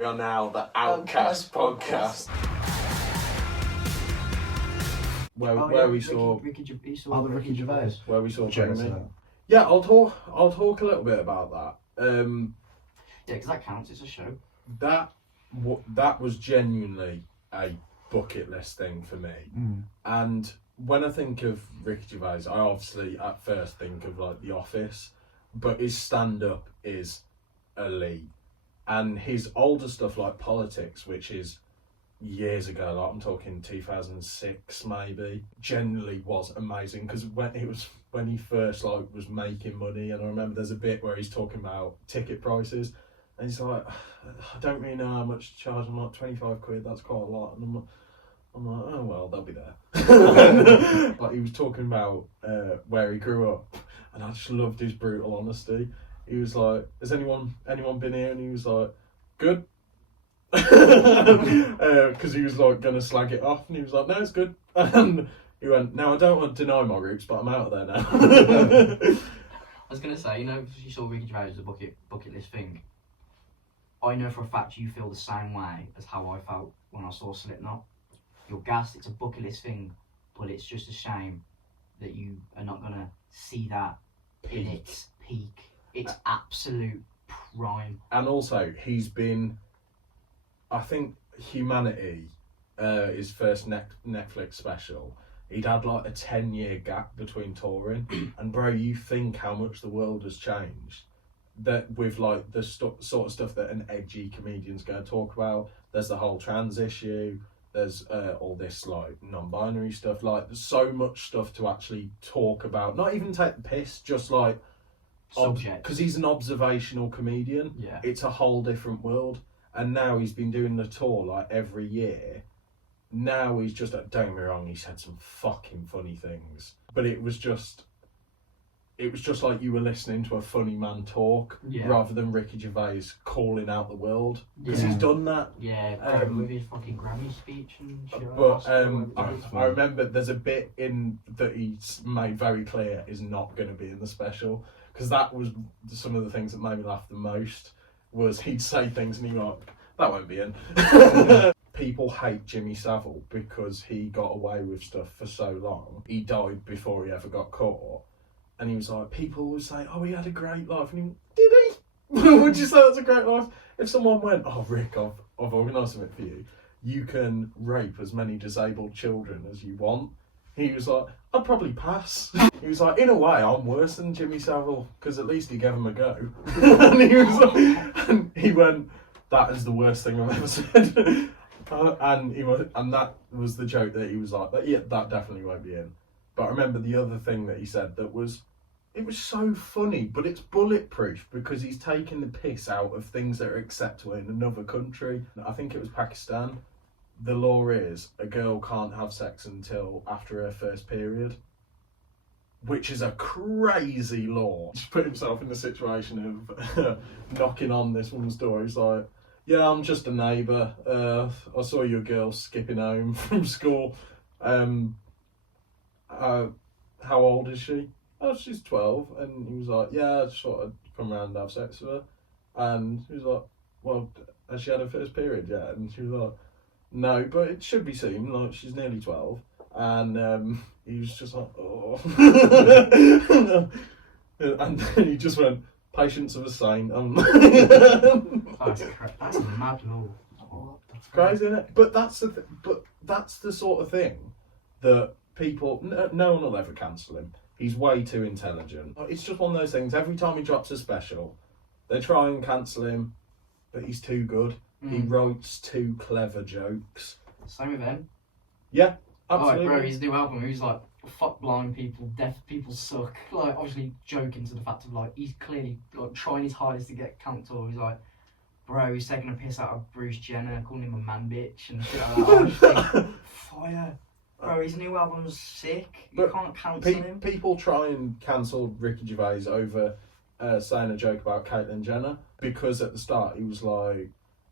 We are now the Outcast podcast. Where we saw Ricky Gervais. Where we saw Jamie. Yeah, I'll talk a little bit about that. Yeah, because that counts. It's a show. That was genuinely a bucket list thing for me. And when I think of Ricky Gervais, I obviously at first think of like The Office, but his stand-up is elite. And his older stuff like Politics, which is years ago, like I'm talking 2006 maybe, genuinely was amazing because when he first like was making money, and I remember there's a bit where he's talking about ticket prices, and he's like, I don't really know how much to charge. I'm like, 25 quid, that's quite a lot. And I'm like, oh well, they'll be there. Like he was talking about where he grew up, and I just loved his brutal honesty. He was like, has anyone been here? And he was like, good. Because he was like going to slag it off, and he was like, no, it's good. And he went, now I don't want to deny my roots, but I'm out of there now. I was going to say, you know, you saw Ricky Gervais as a bucket list thing. I know for a fact you feel the same way as how I felt when I saw Slipknot. You're gassed, it's a bucket list thing, but it's just a shame that you are not going to see that in its peak. It's absolute prime. And also, he's been, I think, Humanity, his first Netflix special, he'd had like a 10-year gap between touring. And bro, you think how much the world has changed. That with like the sort of stuff that an edgy comedian's going to talk about. There's the whole trans issue. There's all this like non-binary stuff. Like there's so much stuff to actually talk about. Not even take the piss, just like subject. Because he's an observational comedian. Yeah. It's a whole different world. And now he's been doing the tour like every year. Now he's just, don't get me wrong, he said some fucking funny things. But it was just like you were listening to a funny man talk, rather than Ricky Gervais calling out the world. Because he's done that. Yeah, with his fucking Grammy speech and shit. But I remember there's a bit in that he's made very clear is not going to be in the special. Because that was some of the things that made me laugh the most, was he'd say things and he'd be like, that won't be in. People hate Jimmy Savile because he got away with stuff for so long. He died before he ever got caught. And he was like, people always say, oh, he had a great life. And he went, did he? Would you say that's a great life? If someone went, oh, Rick, I've organised something for you. You can rape as many disabled children as you want. He was like, I'd probably pass. He was like, in a way, I'm worse than Jimmy Savile, because at least he gave him a go. And he was like, and he went, that is the worst thing I've ever said. And that was the joke that he was like, yeah, that definitely won't be in. But I remember the other thing that he said that was, it was so funny, but it's bulletproof because he's taking the piss out of things that are acceptable in another country. I think it was Pakistan. The law is a girl can't have sex until after her first period, which is a crazy law. Just put himself in the situation of knocking on this woman's door. He's like, yeah, I'm just a neighbour. I saw your girl skipping home from school. How old is she? Oh, she's 12. And he was like, yeah, I just thought I'd come round and have sex with her. And he was like, well, has she had her first period yet? And she was like, no, but it should be soon, like she's nearly 12. And he was just like, oh. And then he just went, patience of a saint. That's a mad law. It's crazy, isn't it? But that's the sort of thing that people, no one will ever cancel him. He's way too intelligent. It's just one of those things, every time he drops a special, they try and cancel him, but he's too good. He writes too clever jokes. Same with him. Yeah, absolutely. Like, bro, his new album, he's like, fuck blind people, deaf people suck. Like, obviously joking to the fact of, like, he's clearly like trying his hardest to get cancelled. He's like, bro, he's taking a piss out of Bruce Jenner, calling him a man bitch and shit like that. I just think, fire. Bro, his new album's sick. You can't cancel him. People try and cancel Ricky Gervais over saying a joke about Caitlyn Jenner, because at the start he was like,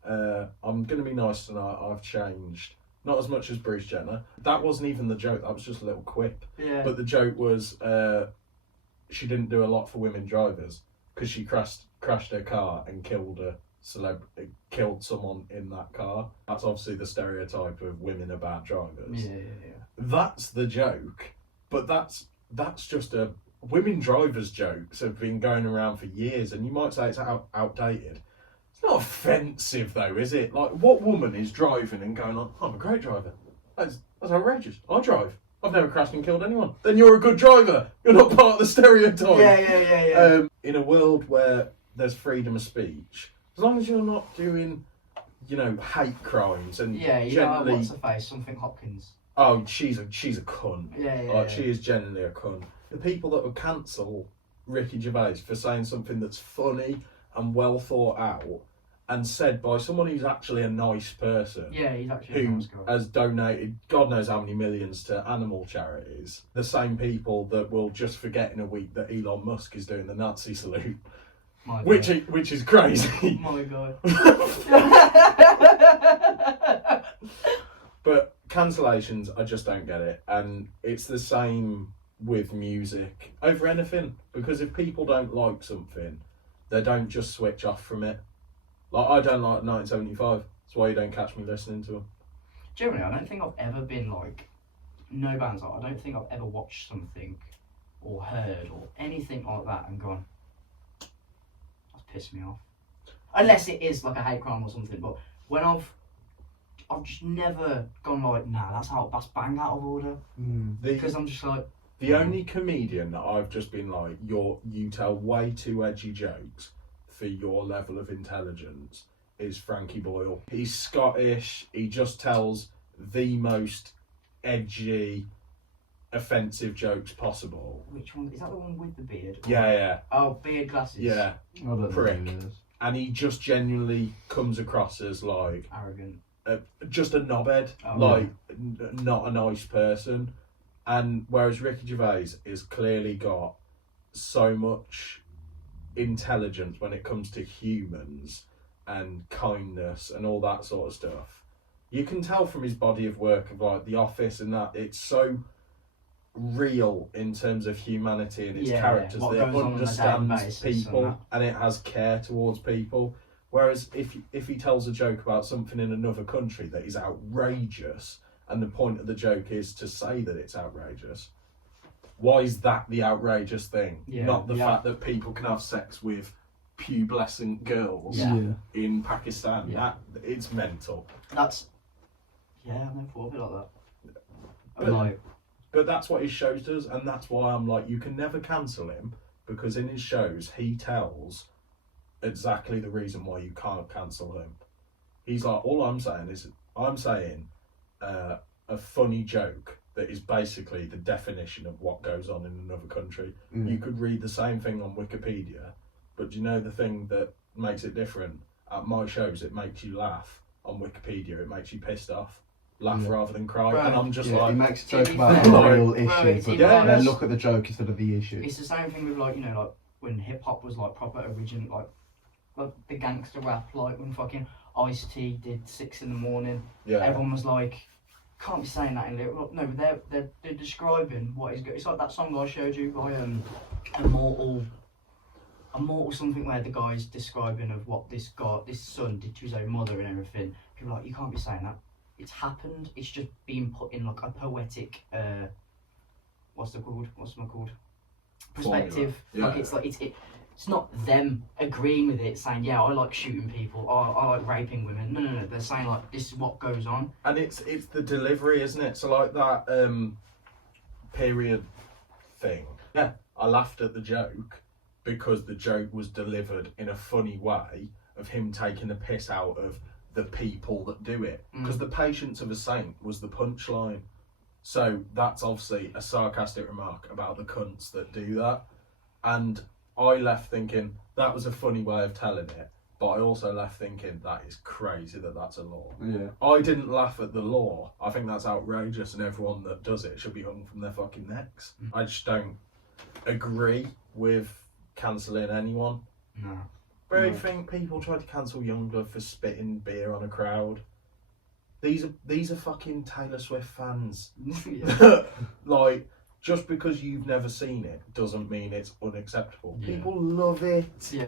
I'm going to be nice tonight, I've changed. Not as much as Bruce Jenner. That wasn't even the joke, that was just a little quip. Yeah. But the joke was she didn't do a lot for women drivers because she crashed her car and killed a killed someone in that car. That's obviously the stereotype of women are bad drivers. Yeah. That's the joke, but that's just a women drivers jokes have been going around for years, and you might say it's outdated. It's not offensive though, is it? Like, what woman is driving and going on, I'm a great driver? That's outrageous. I drive. I've never crashed and killed anyone. Then you're a good driver. You're not part of the stereotype. Yeah. In a world where there's freedom of speech, as long as you're not doing, hate crimes and generally, what's her face? Something Hopkins. oh, she's a cunt. Yeah. She is generally a cunt. The people that would cancel Ricky Gervais for saying something that's funny and well thought out and said by someone who's actually a nice person. Yeah, he's actually a who nice guy. has donated God knows how many millions to animal charities. The same people that will just forget in a week that Elon Musk is doing the Nazi salute. Which is crazy. My God. But cancellations, I just don't get it. And it's the same with music over anything. Because if people don't like something, they don't just switch off from it. Like, I don't like 1975. That's why you don't catch me listening to them. Generally, I don't think I've ever been like, no bands, I don't think I've ever watched something or heard or anything like that and gone, that's pissed me off. Unless it is like a hate crime or something, but when I've just never gone like, nah, that's bang out of order. Because I'm just like... The only comedian that I've just been like, you tell way too edgy jokes for your level of intelligence is Frankie Boyle. He's Scottish. He just tells the most edgy, offensive jokes possible. Which one? Is that the one with the beard? Yeah. Oh, beard glasses. Yeah. I don't know Prick. who it is. And he just genuinely comes across as like Arrogant. just a knobhead, not a nice person. And whereas Ricky Gervais has clearly got so much intelligence when it comes to humans and kindness and all that sort of stuff, you can tell from his body of work of like The Office and that it's so real in terms of humanity and its characters that it understands people and it has care towards people. Whereas if he tells a joke about something in another country that is outrageous, and the point of the joke is to say that it's outrageous, why is that the outrageous thing? Not the fact that people can have sex with pubescent girls in Pakistan. It's mental. I've never thought of it like that. But that's what his shows does, and that's why I'm like, you can never cancel him, because in his shows he tells exactly the reason why you can't cancel him. He's like, all I'm saying is a funny joke that is basically the definition of what goes on in another country. You could read the same thing on Wikipedia, but do you know the thing that makes it different? At my shows it makes you laugh. On Wikipedia it makes you pissed off. Laugh rather than cry. Right. And I'm just he makes a joke about about a real Right, issue, but yeah, then look at the joke instead of the issue. It's the same thing with like, like when hip hop was like proper original, like the gangster rap, like when fucking Ice-T did 6 in the morning. Everyone was like, can't be saying that in lyric. No, they're describing what is good. It's like that song I showed you by Immortal something, where the guy's describing of what this son did to his own mother and everything. People are like, you can't be saying that. It's happened. It's just being put in like a poetic what's it called? Perspective. Like it's not them agreeing with it, saying, yeah, I like shooting people, I like raping women. No. They're saying like, this is what goes on. And it's the delivery, isn't it? So like that period thing. Yeah, I laughed at the joke because the joke was delivered in a funny way of him taking the piss out of the people that do it. Because the patience of a saint was the punchline. So that's obviously a sarcastic remark about the cunts that do that. And I left thinking that was a funny way of telling it, but I also left thinking that is crazy that that's a law. I didn't laugh at the law. I think that's outrageous, and everyone that does it should be hung from their fucking necks. I just don't agree with cancelling anyone. No. But I think people tried to cancel Youngblood for spitting beer on a crowd. These are fucking Taylor Swift fans. Like, just because you've never seen it doesn't mean it's unacceptable. People love it.